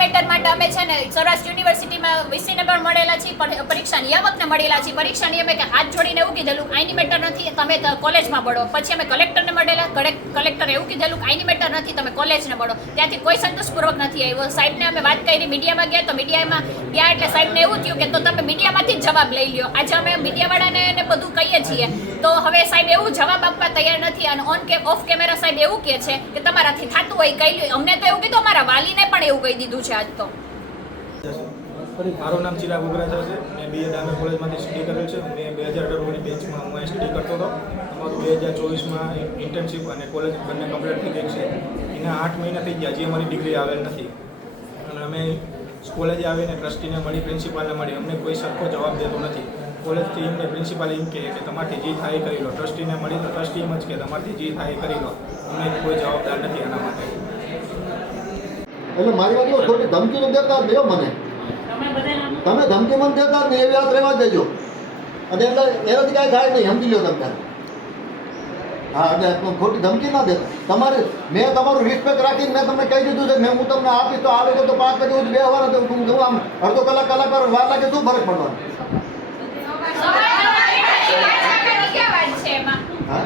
Matter માટે અમે છે ને સૌરાષ્ટ્ર યુનિવર્સિટીમાં વીસીને પણ મળેલા છીએ, પરીક્ષા નિયામકને મળેલા છીએ. પરીક્ષા નિયામકે હાથ જોડીને એવું કીધેલું આઈની મેટર નથી, તમે કોલેજમાં મળો. પછી અમે કલેક્ટરને મળેલા, કલેક્ટરે એવું કીધેલું આઈની મેટર નથી, તમે કોલેજને મળો. ત્યાંથી કોઈ સંતોષપૂર્વક નથી આવ્યો. સાહેબને અમે વાત કરી, મીડિયામાં ગયા તો મીડિયામાં ગયા એટલે સાહેબને એવું થયું કે તો તમે મીડિયામાંથી જ જવાબ લઈ લ્યો. આજે અમે મીડિયાવાળાને બધું કહીએ છીએ તો હવે સાહેબ એવું જવાબ આપવા તૈયાર નથી. અને ઓફ કેમેરા સાહેબ એવું કહે છે કે તમારાથી થતું હોય કહી લ્યો. અમને તો એવું કીધું, અમારા વાલીને પણ એવું કહી દીધું છે આજ તો. મારું નામ ચિરાગ ઉગરાજા છે. મેં BA ડાંગર કોલેજમાંથી સ્ટડી કરેલ છે. મેં 2018ની બેચમાં હું અહીં સ્ટડી કરતો હતો. અમારું 2024માં ઇન્ટર્નશીપ અને કોલેજ બંને કમ્પ્લીટ થઈ ગઈ છે. એના 8 મહિના થઈ ગયા, હજી અમારી ડિગ્રી આવેલ નથી. અને અમે કોલેજે આવીને ટ્રસ્ટીને મળી, પ્રિન્સિપાલને મળી, અમને કોઈ સરખો જવાબ દેતો નથી. કોલેજથી એમને પ્રિન્સિપાલ એમ કહે કે તમારથી જે થાય કરી લો. ટ્રસ્ટીને મળી તો ટ્રસ્ટી એમ જ કે તમારથી જે થાય કરી લો, અમને કોઈ જવાબદાર નથી આના માટે. એટલે મારી વાત થોડી ધમકી તો દેતા દેવો મને, તમે ધમકી મને દેતા ને એવી વાત રહેવા દેજો. અને એટલે એનાથી કાંઈ થાય નહીં, સમજી લો તમે. હા, એટલે ખોટી ધમકી ના દેતા. તમારે મેં તમારું રિસ્પેક્ટ રાખીને મેં તમને કહી દીધું છે, મેં હું તમને આપીશ તો આ લોકો તો 5 વાગે સુધી 2 વાર તો હું આમ અડધો કલાક વાર લાગે શું ફરક પડવાનો? હા